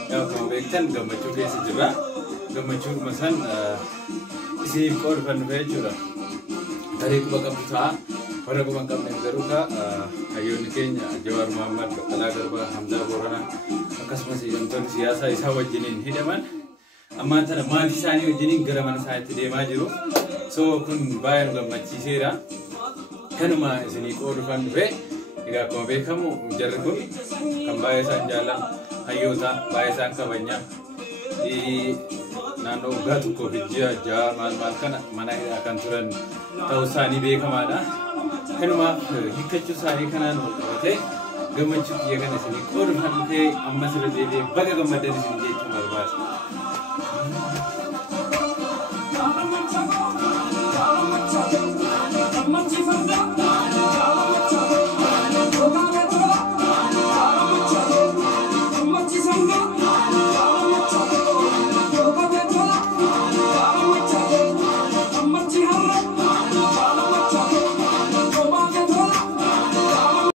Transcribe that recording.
Gammachuu keessa jirra. Gammachuu masan isiif qoodfan dhufee jechuudha. Tarii quba qabdu ta'a. Warra quba qabne garuu hayyoonni keenya Jawaar Mohammad, Baqqalaa Garbaa, Hamzaa Booranaa akkasumas hidhamtoonni siyaasaa isaa wajjiniin hidhaman ammaan tana maatii isaanii wajjiniin gara mana isaaniitti deemaa jiru. So kun baay'ee nu gammachiiseera. Kanuma isinii qoodfan dhufee egaa akkuma beekamu jarri kun kan baay'ee isaan jaallan hayyoota baay'ee isaan kabajnaa naannoo waggaa tokkoo fi ji'a maal kana mana hidhaa kan turan ta'uu isaanii beekamaadha. Kanumaaf hiikkachuu isaanii kanaan wal qabatee gammachuu biyya kana isinii qoodfan dhufee ammas irra deebi'ee baga gammaddan isin jechuun barbaada.